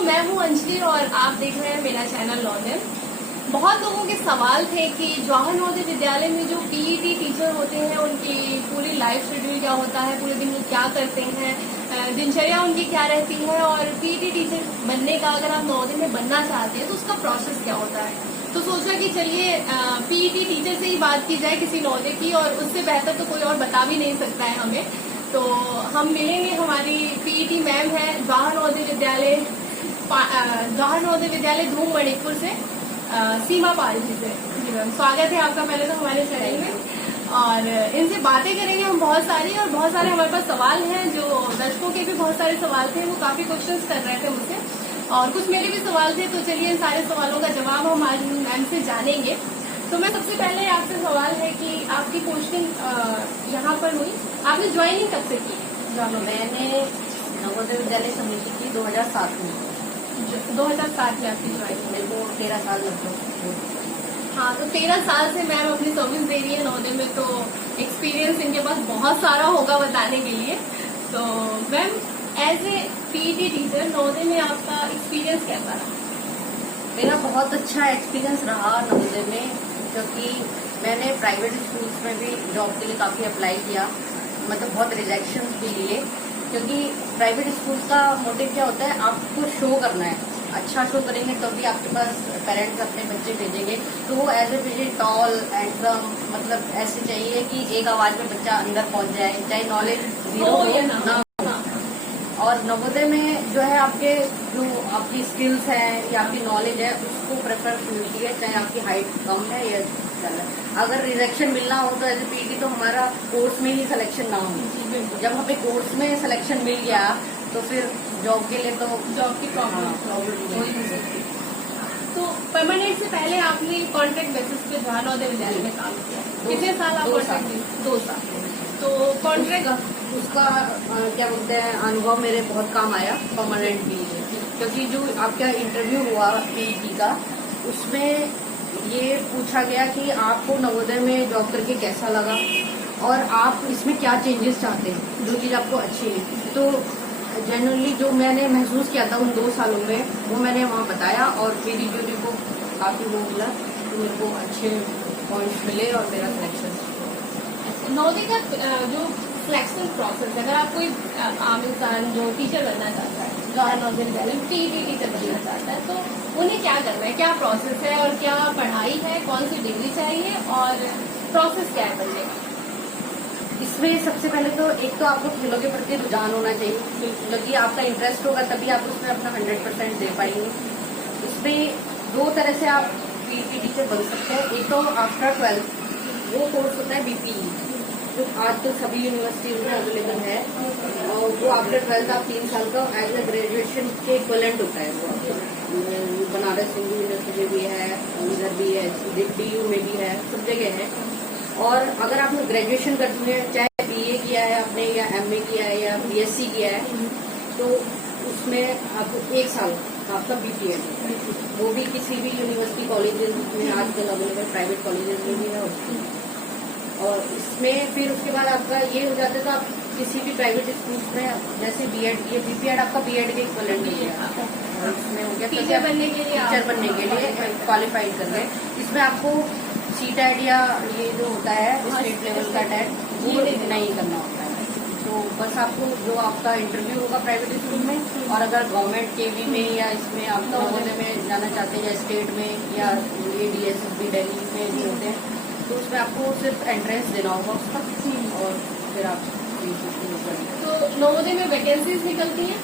दोस्तों, मैं हूं अंजलि और आप देख रहे हैं मेरा चैनल लॉन्डन। बहुत लोगों के सवाल थे कि जवाहर नवोदय विद्यालय में जो पीईटी टीचर होते हैं उनकी पूरी लाइफ शेड्यूल क्या होता है, पूरे दिन वो क्या करते हैं, दिनचर्या उनकी क्या रहती है, और पीईटी टीचर बनने का अगर आप नवोदय में बनना चाहते हैं तो उसका प्रोसेस क्या होता है। तो सोचा कि चलिए पीईटी टीचर से ही बात की जाए किसी नवोदय की, और उससे बेहतर तो कोई और बता भी नहीं सकता है हमें। तो हम मिलेंगे, हमारी पीईटी मैम है जवाहर नवोदय विद्यालय धूम मणिपुर से, सीमा पाल जी से। जी मैम, स्वागत है आपका पहले तो हमारे चैनल में। और इनसे बातें करेंगे हम बहुत सारी, और बहुत सारे हमारे पास सवाल हैं। जो दर्शकों के भी बहुत सारे सवाल थे, वो काफी क्वेश्चंस कर रहे थे मुझसे, और कुछ मेरे भी सवाल थे। तो चलिए इन सारे सवालों का जवाब हम आज मैम से जानेंगे। तो मैं सबसे पहले आपसे सवाल है कि आपकी पोस्टिंग यहाँ पर हुई, आपने ज्वाइनिंग कब से की? मैंने नवोदय विद्यालय समिति की 2007 में। 2007 में आपकी ज्वाइनिंग? मेरे को 13 साल लगभग। हाँ, तो 13 साल से मैम अपनी सर्विस दे रही है नवोदय में, तो एक्सपीरियंस इनके पास बहुत सारा होगा बताने के लिए। तो ma'am, as a PET teacher Navodaya में आपका एक्सपीरियंस कैसा रहा? मेरा बहुत अच्छा एक्सपीरियंस रहा नवोदय में, क्योंकि मैंने प्राइवेट स्कूल्स में भी जॉब के लिए काफी अप्लाई किया, मतलब बहुत रिजेक्शन भी लिए। क्योंकि प्राइवेट स्कूल का मोटिव क्या होता है, आपको शो करना है, अच्छा शो करेंगे तभी आपके पास पेरेंट्स अपने बच्चे भेजेंगे। तो वो एज ए विजय टॉल एंडम, मतलब ऐसे चाहिए कि एक आवाज में बच्चा अंदर पहुंच जाए, चाहे नॉलेज जीरो हो या ना। और नवोदय में जो है आपके जो आपकी स्किल्स है या आपकी नॉलेज है उसको प्रेफरेंस मिलती है, चाहे आपकी हाइट कम है या ज्यादा। अगर रिजेक्शन मिलना हो तो एज ए पीटी तो हमारा कोर्स में ही सिलेक्शन ना हो। जब हमें कोर्स में सिलेक्शन मिल गया तो फिर जॉब के लिए तो जॉब की प्रॉब्लम हो ही नहीं सकती। तो परमानेंट से पहले आपने कॉन्ट्रैक्ट बेसिस पे जवाहर नवोदय विद्यालय में काम किया, कितने साल आप कॉन्ट्रैक्ट? 2 साल। तो कॉन्ट्रैक्ट उसका क्या बोलते हैं, अनुभव मेरे बहुत काम आया परमानेंट भी, क्योंकि जो आपका इंटरव्यू हुआ पीईटी का, उसमें ये पूछा गया कि आपको नवोदय में जॉब करके कैसा लगा और आप इसमें क्या चेंजेस चाहते हैं, जो चीज आपको अच्छी है। तो जनरली जो मैंने महसूस किया था उन 2 सालों में, वो मैंने वहाँ बताया, और मेरी ड्यूटी को काफी वो मिला, तो मेरे को अच्छे पॉइंट्स मिले और मेरा सिलेक्शन। नवोदय का जो सिलेक्शन प्रोसेस, अगर आप कोई आम इंसान जो टीचर बनना चाहता है जवाहर नवोदय विद्यालय में पीईटी टीचर बनना चाहता है, तो उन्हें क्या करना है, क्या प्रोसेस है, और क्या पढ़ाई है, कौन सी डिग्री चाहिए, और प्रोसेस क्या है बनने का? इसमें सबसे पहले तो एक तो आपको खेलों के प्रति रुझान होना चाहिए, क्योंकि आपका इंटरेस्ट होगा तभी आप उसमें अपना 100% दे पाएंगे। इसमें 2 तरह से आप पीईटी टीचर बन सकते हैं। एक तो आफ्टर 12th वो कोर्स होता है बीपीई, जो आज तो सभी यूनिवर्सिटीज में अवेलेबल है, और वो आफ्टर 12th आप 3 साल का एज ए ग्रेजुएशन के इक्विवेलेंट होता है। वो बनारस हिंदू यूनिवर्सिटी भी है, इधर भी है, डीयू में भी है, सब जगह है। और अगर आपने ग्रेजुएशन करनी है, चाहे बीए किया है आपने या एमए किया है या बीएससी किया है, तो उसमें आपको 1 साल आपका बीपीएड, वो भी किसी भी यूनिवर्सिटी कॉलेजेस में आजकल अवेलेबल, प्राइवेट कॉलेजेस में भी है। और इसमें फिर उसके बाद आपका ये हो जाता है, तो आप किसी भी प्राइवेट स्कूल में जैसे बीएड, ये बीपीएड आपका बीएड के इक्विवेलेंट हो गया, और इसमें हो गया टीचर बनने के लिए क्वालिफाइड कर रहे हैं। इसमें आपको सीटेट या ये जो होता है स्टेट लेवल का टेट, वो नहीं करना होता है। तो बस आपको जो आपका इंटरव्यू होगा प्राइवेट स्कूल में, और अगर गवर्नमेंट केवी में या इसमें आप नवोदय में जाना चाहते हैं या स्टेट में या डीएसएसबी दिल्ली में भी होते हैं, तो उसमें आपको सिर्फ एंट्रेंस देना होगा उसका, और फिर आप तो नवोदय में वैकेंसीज निकलती हैं?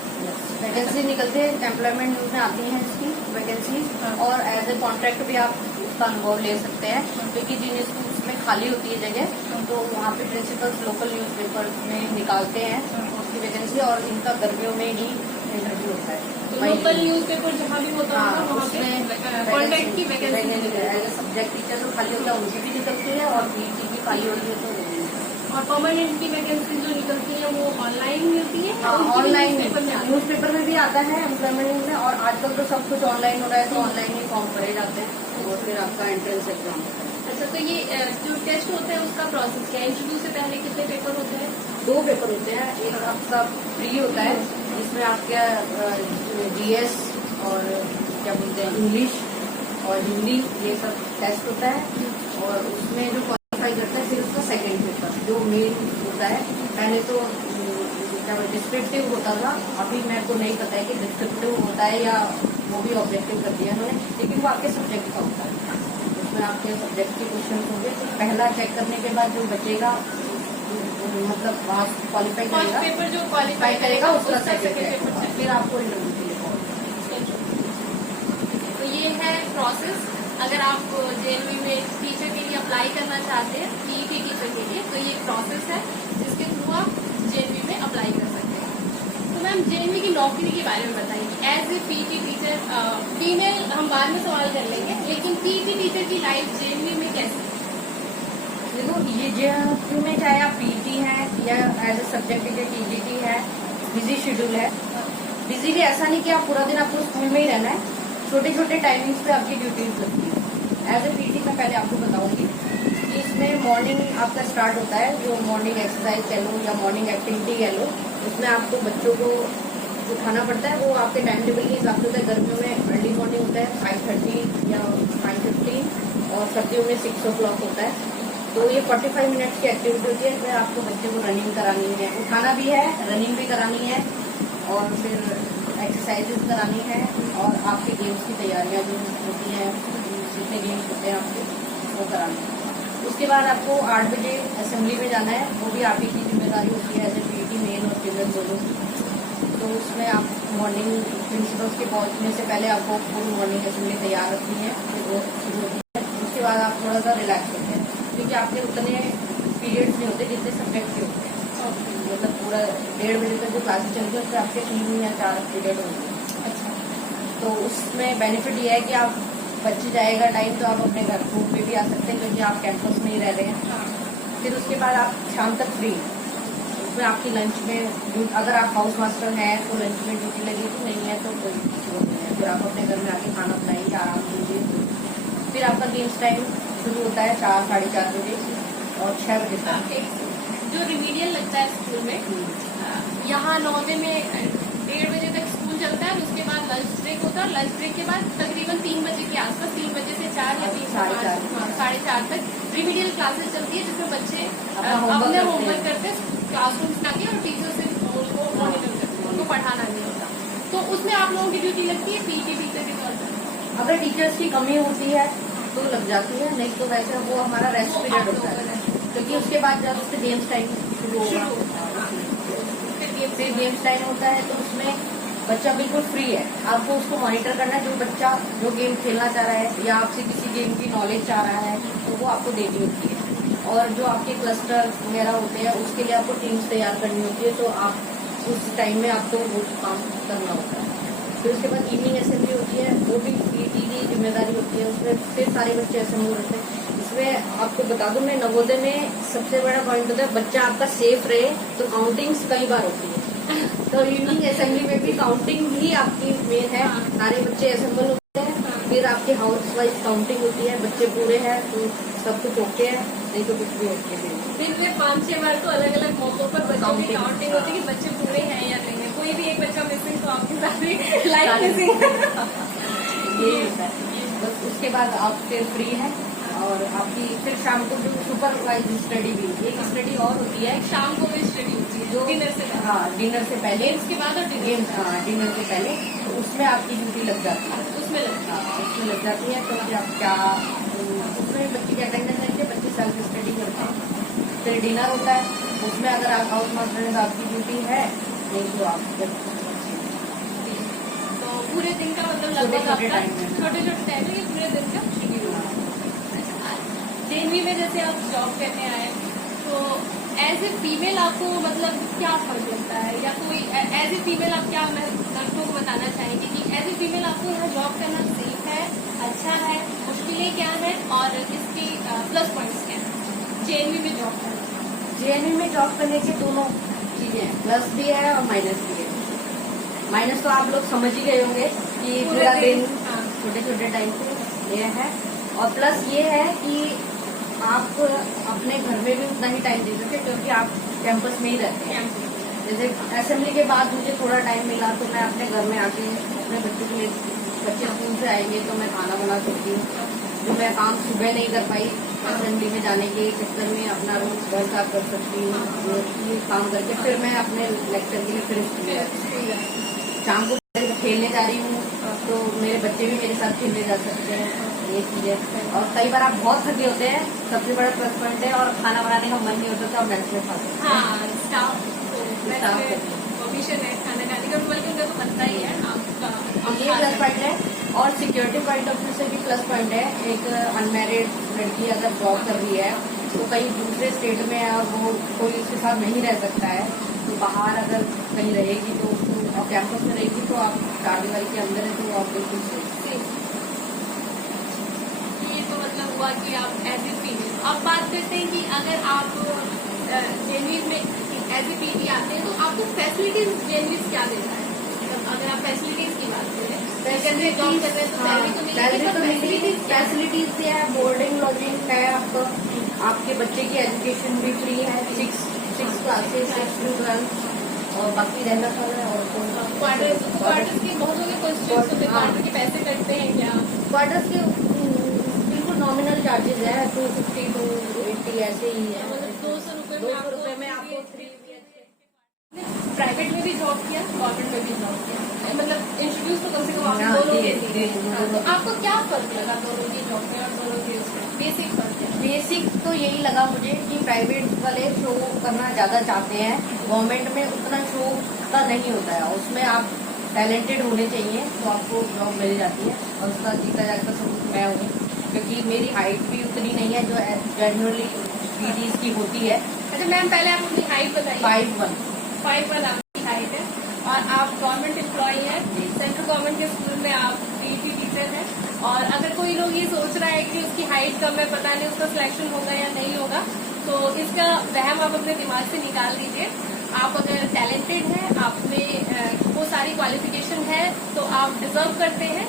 वैकेंसी निकलते हैं, एम्प्लॉयमेंट न्यूज में आती हैं इसकी वैकेंसीज, और एज ए कॉन्ट्रैक्ट भी आप उसका अनुभव ले सकते हैं, क्योंकि जिन स्कूल्स में खाली होती है जगह, तो वहाँ पे प्रिंसिपल्स लोकल न्यूज़पेपर में निकालते हैं उसकी वैकेंसी, और इनका गर्मियों में ही इंटरव्यू होता है। लोकल न्यूज़पेपर जहाँ भी होता है वहाँ पे कॉन्ट्रैक्ट की vacancy as a subject teacher जो खाली होता है उनकी भी निकलती है, और पीईटी भी खाली होती है तो। और परमानेंट की वैकेंसी जो निकलती है वो ऑनलाइन मिलती है? ऑनलाइन न्यूज़पेपर में भी आता है एम्प्लॉयमेंट में, और आजकल तो सब कुछ ऑनलाइन हो रहा है, तो ऑनलाइन ही फॉर्म भरे जाते हैं, और फिर आपका एंट्रेंस एग्जाम। अच्छा, तो ये जो टेस्ट होता है उसका प्रोसेस क्या है? इंटरव्यू से पहले कितने पेपर होते हैं? 2 पेपर होते हैं। एक आपका प्री होता है, जिसमें आपका जीएस इंग्लिश और हिंदी ये सब टेस्ट होता है, और उसमें जो क्वालिफाई करता है फिर उसका सेकंड पेपर जो मेन होता है। पहले तो डिस्क्रिप्टिव होता था, अभी मेरे को नहीं पता है कि डिस्क्रिप्टिव होता है या वो भी ऑब्जेक्टिव कर दिया उन्होंने, लेकिन वो आपके सब्जेक्ट का होता है। उसमें आपके सब्जेक्ट के क्वेश्चन होंगे, तो पहला चेक करने के बाद जो बचेगा मतलब वहाँ क्वालिफाई करेगा, पेपर जो क्वालिफाई करेगा उसका सेकंड सेकंड पेपर पेपर, फिर आपको इंटरव्यू के लिए कॉल। तो ये है प्रोसेस। अगर आप जेएनवी में टीचर के लिए अप्लाई करना चाहते हैं, पीईटी टीचर के लिए, तो ये प्रोसेस है जिसके थ्रू आप जेएनवी में अप्लाई कर सकते हैं। तो मैम जेएनवी की नौकरी के बारे में बताइए। As a PET teacher, female हम बाद में सवाल कर लेंगे, लेकिन पीईटी टीचर की लाइफ जेएनवी में कैसी है? देखो ये जेएनयू में चाहे आप पीईटी है या एज ए सब्जेक्ट के टीजीटी है, बिजी शेड्यूल है। बिजी भी ऐसा नहीं कि आप पूरा दिन आपको स्कूल में ही रहना है, छोटे छोटे टाइमिंग्स पे आपकी ड्यूटीज लगती है। एज ए पीटी मैं पहले आपको बताऊंगी कि इसमें मॉर्निंग आपका स्टार्ट होता है, जो मॉर्निंग एक्सरसाइज कह लो या मॉर्निंग एक्टिविटी कह लो, उसमें आपको बच्चों को उठाना पड़ता है। वो आपके टाइम टेबल के हिसाब से होता है। गर्मियों में अर्ली मॉर्निंग होता है 5:30 या 5:15, और सर्दियों में 6 o'clock होता है। तो ये 45 मिनट्स की एक्टिविटी होती है। इसमें आपको बच्चे को रनिंग करानी है, उठाना भी है, रनिंग भी करानी है, और फिर एक्सरसाइजेस करानी है, और आपके गेम्स की तैयारियां जो होती हैं, जितने गेम्स होते हैं आपके वो करानी है। उसके बाद आपको 8 बजे असेंबली में जाना है, वो भी आप ही की जिम्मेदारी होती है एज ए पीटी मेल और फीमेल दोनों। तो उसमें आप मॉर्निंग प्रिंसिपल्स के पहुंचने से पहले आपको पूरी मॉर्निंग असेंबली तैयार रखनी है, फिर वो शुरू होती है। उसके बाद आप थोड़ा सा रिलैक्स होते हैं, क्योंकि आपके उतने पीरियड्स नहीं होते जितने सब्जेक्ट के होते हैं। मतलब पूरा 1:30 बजे तक जो क्लासेस चलती है उसमें आपके 3 या 4 पीरियड होंगे। अच्छा, तो उसमें बेनिफिट ये है कि आप बच्चे जाएगा टाइम तो आप अपने घर रूम पे भी आ सकते हैं, क्योंकि आप कैंपस में ही रह रहे हैं। फिर उसके बाद आप शाम तक फ्री, उसमें आपकी लंच में अगर आप हाउस मास्टर हैं तो लंच में ड्यूटी लगेगी, नहीं है तो कोई जरूरत नहीं है। फिर आप अपने घर में आके खाना बनाइए, आराम कीजिए। फिर आपका गेम्स टाइम शुरू होता है 4 साढ़े 4 बजे और 6 बजे तक। जो रिमीडियल लगता है स्कूल में, यहाँ नवोदय में 1:30 बजे तक स्कूल चलता है, उसके बाद लंच ब्रेक होता है। लंच ब्रेक के बाद तकरीबन 3 बजे के आसपास, 3 बजे से 4 या 3 से 5, 4:30 तक रिमीडियल क्लासेस चलती है, जिसमें बच्चे अपने होमवर्क करते हैं क्लासरूम में आके, और टीचर से उनको मॉनिटर करते हैं, उनको पढ़ाना नहीं होता। तो उसमें आप लोगों की ड्यूटी लगती है पीटी टीचर के तौर पर? अगर टीचर्स की कमी होती है तो लग जाती है, नहीं तो वैसे वो हमारा रेस्ट पीरियड होता है, क्योंकि उसके बाद जब उससे गेम्स टाइम शुरू होगा, फिर गेम्स टाइम होता है, तो उसमें बच्चा बिल्कुल फ्री है। आपको उसको मॉनिटर करना है, जो बच्चा जो गेम खेलना चाह रहा है या आपसे किसी गेम की नॉलेज चाह रहा है, तो वो आपको देनी होती है। और जो आपके क्लस्टर वगैरह होते हैं उसके लिए आपको टीम्स तैयार करनी होती है, तो आप उस टाइम में आपको वो काम करना होता है। फिर उसके बाद इवनिंग असेंबली होती है, वो भी पीटी की जिम्मेदारी होती है। उसमें फिर सारे बच्चे असेंबल होते हैं। इसमें आपको बता दूं, मैं नवोदय में सबसे बड़ा पॉइंट होता है बच्चा आपका सेफ रहे, तो काउंटिंग्स कई बार होती है। तो इवनिंग असेंबली में भी काउंटिंग ही आपकी मेन है। सारे बच्चे असेंबल होते हैं, फिर आपके हाउस वाइज काउंटिंग होती है, बच्चे पूरे हैं तो सब कुछ ओके है, नहीं तो कुछ भी ओके नहीं। दिन में 5-6 बार तो अलग अलग मौकों पर बच्चों की काउंटिंग होती है कि बच्चे पूरे हैं या नहीं है। कोई भी एक बच्चा मिसिंग तो आपके साथ लाइफ मिसिंग। ये होता है। बस उसके बाद आप फिर फ्री हैं, और आपकी फिर शाम को जो सुपरवाइज स्टडी भी, एक स्टडी और होती है शाम को भी स्टडी होती है जो डिनर से पहले। हाँ, डिनर से पहले, उसके बाद और डिनर से पहले, तो उसमें आपकी ड्यूटी लग जाती है। उसमें लग जाती है, तो फिर आप क्या उसमें बच्चे की अटेंडेंस रहती है, बच्चे सेल्फ स्टडी करते हैं। फिर डिनर होता है, उसमें अगर आप हाउस मास्टर हैं तो आपकी ड्यूटी है, नहीं तो आप तो पूरे दिन का मतलब लगभग आपका छोटे छोटे टाइम में पूरे दिन का शेड्यूल। जेएनवी में जैसे आप जॉब करने आए, तो एज ए फीमेल आपको मतलब क्या फर्क लगता है, या कोई एज ए फीमेल आप क्या लड़कों को बताना चाहेंगे कि एज ए फीमेल आपको यहाँ जॉब करना सेफ है, अच्छा है, मुश्किलें क्या है, और इसकी प्लस पॉइंट्स क्या है जेएनवी में जॉब करना? जेएनवी में जॉब करने के दोनों चीजें हैं, प्लस भी है और माइनस भी है। माइनस तो आप लोग समझ ही गए होंगे कि पूरा दिन छोटे छोटे टाइम पे ये है, और प्लस ये है कि आप अपने घर में भी उतना ही टाइम दे सकते, क्योंकि आप कैंपस में ही रहते हैं। जैसे असेंबली के बाद मुझे थोड़ा टाइम मिला तो मैं अपने घर में आके अपने बच्चों के लिए बच्चे स्कूल से आएंगे तो मैं खाना बना सकती हूँ। जो मैं काम सुबह नहीं कर पाई, ठंडी में जाने के चक्कर में अपना रोज घर साफ कर सकती हूँ, ये काम करके फिर मैं अपने लेक्चर के लिए फिर स्कूल जाती हूँ। शाम को खेलने जा रही हूँ तो मेरे बच्चे भी मेरे साथ खेलने जा सकते हैं, ये चीज है। और कई बार आप बहुत थके होते हैं, सबसे बड़ा प्लस पॉइंट है, और खाना बनाने का मन नहीं होता तो आप मेस में खा सकते हैं। स्टाफ ऑफिशियल है खाना खाने का, बल्कि उनका तो बनता ही है आपका, ये प्लस पॉइंट है। और सिक्योरिटी पॉइंट ऑफ व्यू से भी प्लस पॉइंट है। एक अनमैरिड लड़की अगर जॉब कर रही है तो कहीं दूसरे स्टेट में है और वो कोई उसके साथ नहीं रह सकता है, तो बाहर अगर कहीं रहेगी तो उसको कैंपस में रहेगी तो आप 4 दीवारी के अंदर है तो आप बिल्कुल सेफ। ये तो मतलब हुआ कि आप एज ए फीमेल। अब बात करते हैं कि अगर आप जेनविज में एज ए पीटी आते हैं तो आपको फैसिलिटीज जेनविज क्या देता है? मतलब अगर आप फैसिलिटीज की बात करें, जॉब कर रहे हैं तो सैलरी तो मिलेगी, फैसिलिटीज है, बोर्डिंग लॉजिंग है, आपके बच्चे की एजुकेशन भी फ्री है, 6 क्लासेस 6 to 12, और बाकी रहना खाना है। और क्वार्टर्स के बहुत लोग क्वेश्चन होते हैं, क्वार्टर के पैसे कटते हैं क्या? क्वार्टर्स के बिल्कुल नॉमिनल चार्जेस है, 250 to 80 ऐसे ही है। मतलब 200 रुपए में आपको 3 प्राइवेट में भी जॉब किया, गवर्नमेंट में भी जॉब किया, मतलब इंस्टीट्यूट तो कम से कम आप हाँ, दोनों के ठीक थे। है। तो आपको क्या फर्क लगा दोनों की जॉब में और दोनों के उसमें? बेसिक फर्क है। बेसिक तो यही लगा मुझे कि प्राइवेट वाले शो करना ज्यादा चाहते हैं, गवर्नमेंट में उतना शो का नहीं होता है। उसमें आप टैलेंटेड होने चाहिए तो आपको जॉब मिल जाती है, और उसका जीता जाता सबूत मैं हूँ, क्योंकि मेरी हाइट भी उतनी नहीं है जो जनरली पीटीज की होती है। अच्छा मैम, पहले आप अपनी हाइट बताइए। 5'1" आपकी हाइट है और आप गवर्नमेंट एम्प्लॉई हैं, सेंट्रल गवर्नमेंट के स्कूल में आप पीटी टीचर हैं। और अगर कोई लोग ये सोच रहा है कि उसकी हाइट कम है, पता नहीं उसका सिलेक्शन होगा या नहीं होगा, तो इसका वहम आप अपने दिमाग से निकाल दीजिए। आप अगर टैलेंटेड हैं, आप में वो सारी क्वालिफिकेशन है, तो आप डिजर्व करते हैं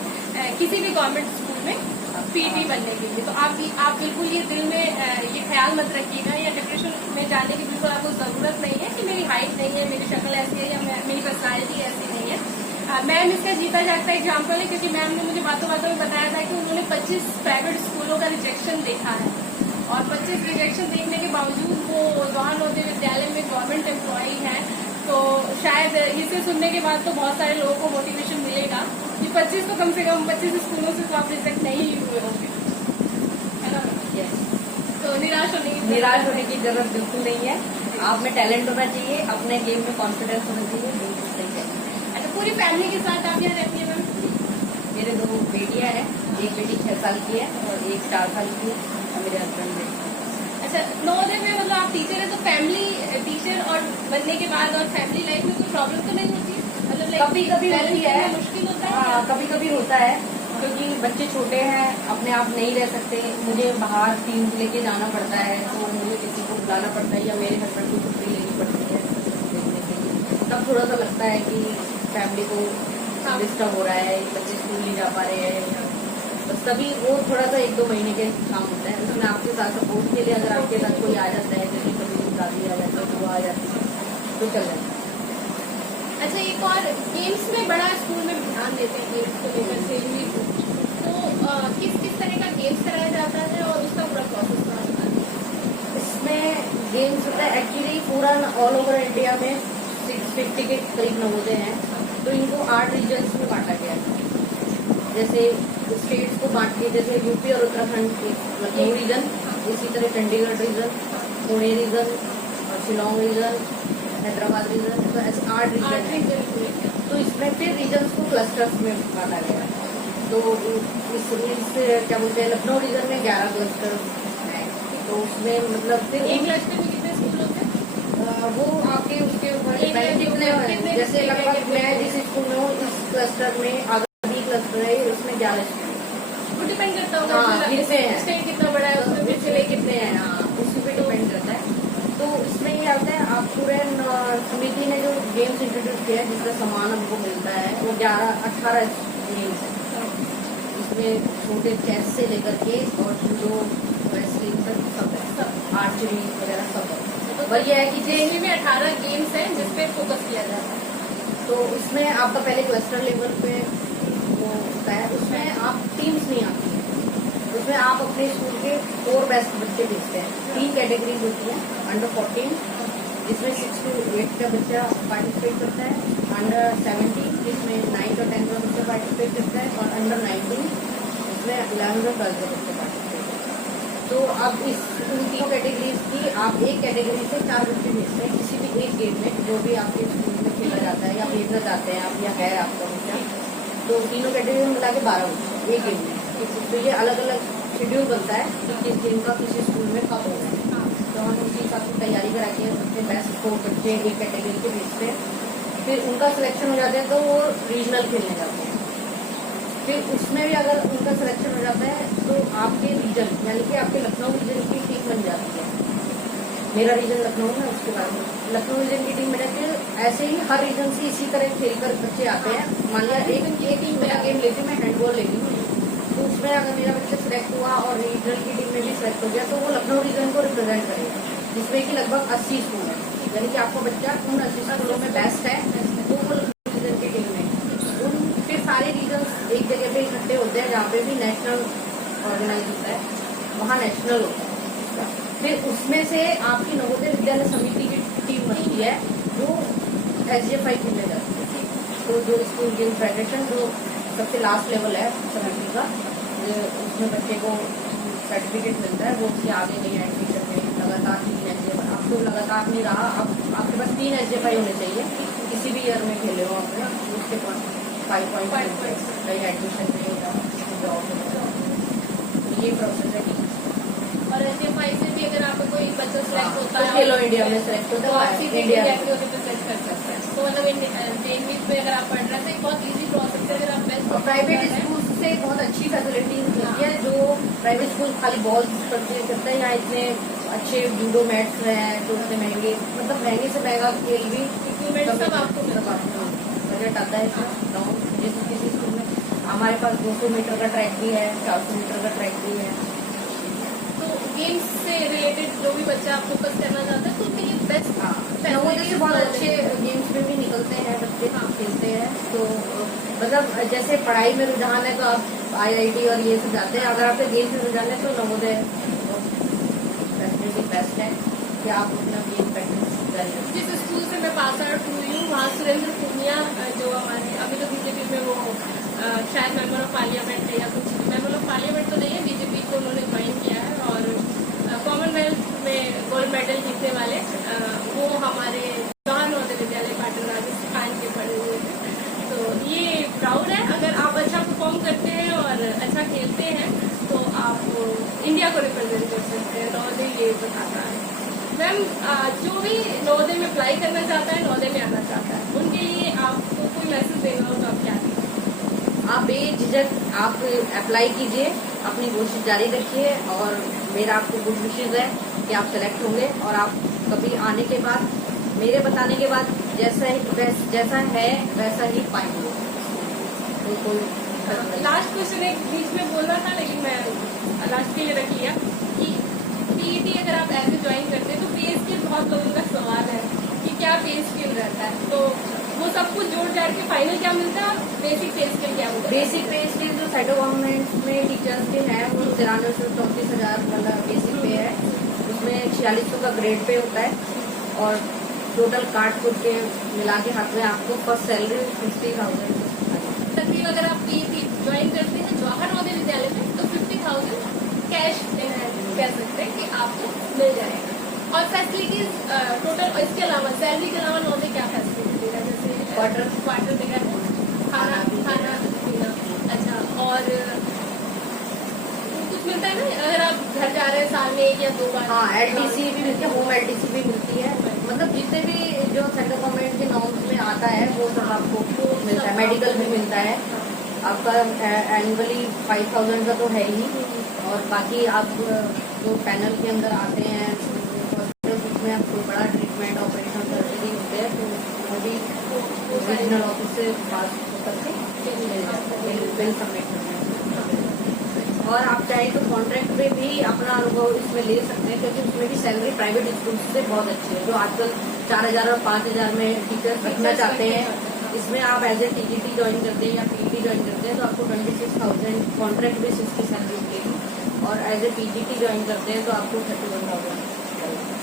किसी भी गवर्नमेंट स्कूल में पीटी बनने के लिए। तो आप बिल्कुल ये दिल में ये ख्याल मत रखिएगा या डिप्रेशन में जाने की बिल्कुल आपको जरूरत नहीं है कि मेरी हाइट नहीं है, मेरी शक्ल ऐसी है या मेरी पर्सनालिटी ऐसी नहीं है। मैम इसका जीता जागता एग्जाम्पल है, क्योंकि मैम ने मुझे बातों बातों में बताया था कि उन्होंने 25 प्राइवेट स्कूलों का रिजेक्शन देखा है, और 25 रिजेक्शन देखने के बावजूद वो जवाहर नवोदय विद्यालय में गवर्नमेंट एम्प्लॉई है। तो शायद इसे सुनने के बाद तो बहुत सारे लोगों को मोटिवेशन मिलेगा कि 25 तो कम से कम 25 स्कूलों से तो आप रिजेक्ट नहीं हुए होंगे, है ना? तो निराश होने की जरूरत बिल्कुल नहीं है। आप में टैलेंट होना चाहिए, अपने गेम में कॉन्फिडेंस होना चाहिए, बिल्कुल सही है। अच्छा, पूरी फैमिली के साथ आप यहाँ रहती है मैम? मेरे 2 बेटियां हैं, एक बेटी 6 साल की है और एक 4 साल की है, और मेरे हस्बैंड है। अच्छा, नवोदय में मतलब आप टीचर है तो फैमिली टीचर और बनने के बाद और फैमिली लाइफ में कोई प्रॉब्लम तो नहीं होती? मतलब कभी कभी होती है, मुश्किल होता है? हाँ, कभी कभी होता है, क्योंकि बच्चे छोटे हैं, अपने आप नहीं रह सकते, मुझे बाहर टीम लेके जाना पड़ता है, तो मुझे किसी को बुलाना पड़ता है या मेरे हस्बैंड को छुट्टी लेनी पड़ती है देखने के लिए। तब थोड़ा सा लगता है कि फैमिली को डिस्टर्ब हो रहा है, बच्चे स्कूल नहीं जा पा रहे हैं, बस तभी वो थोड़ा सा 1-2 महीने के काम होता है। उसमें आपके साथ सपोर्ट के लिए अगर आपके साथ कोई आ जाता है, जैसे कभी दादी आ जाती है तो वो आ जाती है तो चल जाता है। अच्छा, एक और गेम्स में बड़ा स्कूल में ध्यान देते हैं गेम्स को लेकर से, तो किस किस तरह का गेम्स कराया जाता है और उसका पूरा प्रोसेस क्या होता है? इसमें गेम्स होता है एक्चुअली पूरा ऑल ओवर इंडिया में 650 के करीब नवोदय हैं, तो इनको 8 रीजन्स में बांटा गया है। जैसे स्टेट्स को बांट के, जैसे यूपी और उत्तराखंड के लखनऊ रीजन, इसी तरह Chandigarh region, Pune region, Shillong region, Hyderabad region, तो ऐसे 8 रीजन है। तो इसमें फिर रीजन्स को क्लस्टर्स में बांटा गया है। तो इससे क्या बोलते हैं, लखनऊ रीजन में 11 क्लस्टर है, तो उसमें मतलब फिर एक क्लस्टर में कितने स्कूल होते हैं? वो आपके उसके ऊपर कितने, जैसे लगभग मैं जिस स्कूल में हूँ इस क्लस्टर में अगर क्लस्टर है उसमें 11 वो डिपेंड करता होगा स्टेट कितना बड़ा है, उसमें पिछले कितने हैं, हाँ उसी पे डिपेंड करता है। तो इसमें ये आता है, आप पूरे समिति ने जो गेम्स इंट्रोड्यूस किया है जिसका सामान हमको मिलता है वो 18 गेम्स है। इसमें छोटे चेस से लेकर के और जूडो, रेसलिंग तक सब है, आर्चरी वगैरह सब है। तो वही है कि जेएनवी में 18 गेम्स है जिसपे फोकस किया जाता है। तो इसमें आपका पहले क्लस्टर लेवल पे वो होता है, इसमें आप अपने स्कूल के 4 बेस्ट बच्चे भेजते हैं। 3 कैटेगरीज होती है, अंडर 14 जिसमें 6 to 8 का बच्चा पार्टिसिपेट करता है, अंडर 17 जिसमें 9 और 10 का बच्चा पार्टिसिपेट करता है, और अंडर 19 जिसमें 11 और 12 का बच्चा पार्टिसिपेट करता है। तो अब इस उन 3 कैटेगरीज की आप एक कैटेगरी से 4 बच्चे भेजते हैं किसी भी एक गेम में जो भी आपके स्कूल में खेला जाता है या भेजना चाहते हैं आप या है आपका बच्चा। तो तीनों कैटेगरी में मिला के 12 बच्चे एक गेम में। तो ये अलग अलग शेड्यूल बनता है कि किस गेम का किसी स्कूल में कब होगा। तो हम उसी हिसाब से तैयारी करा के अपने बेस्ट 4 बच्चे एक कैटेगरी के भेजते हैं। फिर उनका सिलेक्शन हो जाता है तो वो रीजनल खेलने जाते हैं। फिर उसमें भी अगर उनका सिलेक्शन हो जाता है तो आपके रीजन यानी कि आपके लखनऊ रीजन की टीम बन जाती है। मेरा रीजन लखनऊ है, उसके बाद में लखनऊ रीजन की टीम बना के ऐसे ही हर रीजन से इसी तरह खेलकर बच्चे आते हैं। मान लिया एक टीम मेरा गेम लेती मैं हैंडबॉल लेती हूँ, तो उसमें अगर मेरा बच्चा सिलेक्ट हुआ और रीजनल की टीम में भी सिलेक्ट हो गया तो वो लखनऊ रीजन को रिप्रेजेंट करेगा, जिसमें कि लगभग 80 स्कूल है। यानी कि आपका बच्चा उन 80 स्कूलों में बेस्ट है तो वो लखनऊ रीजन की टीम में। फिर सारे रीजन एक जगह पे इकट्ठे होते हैं जहाँ पे भी नेशनल ऑर्गेनाइज होता है, वहाँ नेशनल होता है। फिर उसमें से आपकी नवोदय विद्यालय समिति की टीम बनती है जो SGFI खेलने जाती है। तो जो स्कूल गेम फेडरेशन जो सबसे लास्ट लेवल है समिति का, उसमें बच्चे को सर्टिफिकेट मिलता है, वो उसके आगे नहीं एडमिशन में लगातार 3 SGFI। अब तो लगातार नहीं रहा, अब आपके पास 3 SGFI होने चाहिए किसी भी ईयर में खेले हो आपने, उसके पास 5 पॉइंट कहीं एडमिशन में जॉब। ये प्रोसेस है। और SGFI से भी अगर आपको कोई बच्चा सिलेक्ट होता है खेलो इंडिया में सिलेक्ट तो होता आप है सीधे इंडिया इंडिया के रिप्रेजेंट कर सकते हैं। तो मतलब जेएनवी में अगर आप पढ़ रहे हैं तो एक बहुत इजी प्रोसेस है। अगर आप बेस्ट और प्राइवेट स्कूल से बहुत अच्छी फैसिलिटी मिलती है। जो प्राइवेट स्कूल खाली बॉल परचेज करते हैं, यहाँ इतने अच्छे जूडो मैट्स हैं जो इतने महंगे, मतलब महंगे से महंगा खेल भी इक्विपमेंट सब आपको बजट आता है। जैसे किसी स्कूल में हमारे पास 200 मीटर का ट्रैक भी है, 400 मीटर का ट्रैक भी है। तो गेम्स से रिलेटेड जो भी बच्चा फोकस करना चाहता है तो उसके लिए बेस्ट। नवोदय से बहुत अच्छे गेम्स में भी निकलते हैं बच्चे, खेलते हैं। तो मतलब जैसे पढ़ाई में रुझान है तो आप IIT और ये सब जाते हैं। अगर आपके गेम्स में रुझान है तो नवोदय डेफिनेटली बेस्ट है कि आप अपना गेम प्रैक्टिस करें। जिस स्कूल से मैं पास आउट हुई हूँ वहाँ सुरेंद्र पूर्णिया जो हमारे अभी तो बीजेपी में वो शायद मेंबर ऑफ पार्लियामेंट है या कुछ मेंबर ऑफ पार्लियामेंट तो नहीं है, बीजेपी को उन्होंने ज्वाइन किया है और कॉमनवेल्थ में गोल्ड मेडल जीतने वाले वो हमारे जवाहर नवोदय विद्यालय पाटन राजस्थान के पढ़े हुए थे। तो ये प्राउड है अगर आप अच्छा परफॉर्म करते हैं और अच्छा खेलते हैं तो आप इंडिया को रिप्रेजेंट कर सकते हैं। नवोदय ये बताता है। मैम जो भी नवोदय में अप्लाई करना चाहता है, नवोदय में आना चाहता है, उनके लिए आपको कोई मैसेज देना हो तो आप क्या देंगे? आप बेझिझक आप अप्लाई कीजिए, अपनी कोशिश जारी रखिए और मेरा आपको गुड विशेष है कि आप सेलेक्ट होंगे और आप कभी आने के बाद मेरे बताने के बाद जैसा है वैसा ही पाएंगे। तो कोई लास्ट क्वेश्चन एक बीच में बोलना था लेकिन मैं लास्ट के लिए रख लिया कि PET अगर आप ऐसे ज्वाइन करते हैं तो पे स्केल बहुत लोगों का सवाल है कि क्या पे स्केल रहता है, तो वो सब कुछ जोड़ जाड़ के फाइनल क्या मिलता है और बेसिक पे स्केल क्या होता है? बेसिक पे स्केल जो सेंट्रल गवर्नमेंट में टीचर्स के हैं वो 9334,000 वाला बेसिक पे है। उसमें 4600 का ग्रेड पे होता है और टोटल काट कुट के मिला के हाथ में आपको फर्स्ट सैलरी 50,000 तकरीबन अगर आप PET ज्वाइन करते हैं जवाहर नवोदय विद्यालय में तो 50,000 कैश कह सकते हैं कि आपको मिल जाएगा। और फैसिलिटीज टोटल इसके अलावा सैलरी के अलावा नवोदय क्या फैसिलिटी देगा? जैसे क्वार्टर देगा, खाना पीना, अच्छा और कुछ मिलता है ना अगर आप घर जा रहे हैं साल में 1 या 2 बार? हाँ, LTC भी मिलती है, होम LTC भी मिलती है। मतलब जितने भी जो सेंट्रल गवर्नमेंट के नॉर्म्स में आता है वो सब आपको मिलता है। मेडिकल भी मिलता है आपका एनुअली 5,000 का तो है ही। और बाकी आप जो पैनल के अंदर आते हैं उसमें आप कोई बड़ा ट्रीटमेंट ऑपरेशन सर्जरी होते हैं तो वो भी रीजनल ऑफिस से बात करके बिल सबमिट करते हैं। और आप चाहे तो कॉन्ट्रैक्ट पे भी अपना अनुभव इसमें ले सकते हैं क्योंकि उसमें भी सैलरी प्राइवेट स्कूल से बहुत अच्छी है। जो आजकल 4,000 और 5,000 में टीचर्स रखना चाहते हैं, इसमें आप एज ए TGT ज्वाइन करते हैं या PET ज्वाइन करते हैं तो आपको 26,000 कॉन्ट्रैक्ट बेसिस की सैलरी मिलेगी और एज ए पीजीटी ज्वाइन करते हैं तो आपको 31,000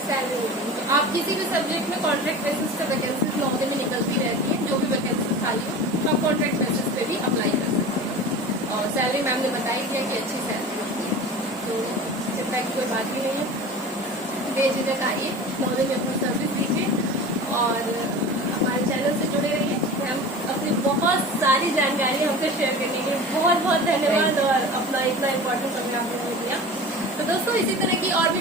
सैलरी। आप किसी भी सब्जेक्ट में कॉन्ट्रैक्ट बेसिस पे वैकेंसीज नौकरी में निकलती रहती है, जो भी वैकेंसीज खाली हो तो आप कॉन्ट्रैक्ट बेसिस पे भी अप्लाई कर सकते हैं। और सैलरी मैम ने बताई है कि अच्छी सैलरी होती है, तो चिंता की कोई बात ही नहीं है। बेझिझक आइए, नौकरी में अपनी सर्विस दीजिए और हमारे चैनल से जुड़े रहिए। मैम अपनी बहुत सारी जानकारी हमसे शेयर करने के लिए बहुत बहुत धन्यवाद और अपना इतना इम्पोर्टेंट समय आपने दिया। तो दोस्तों इसी तरह की और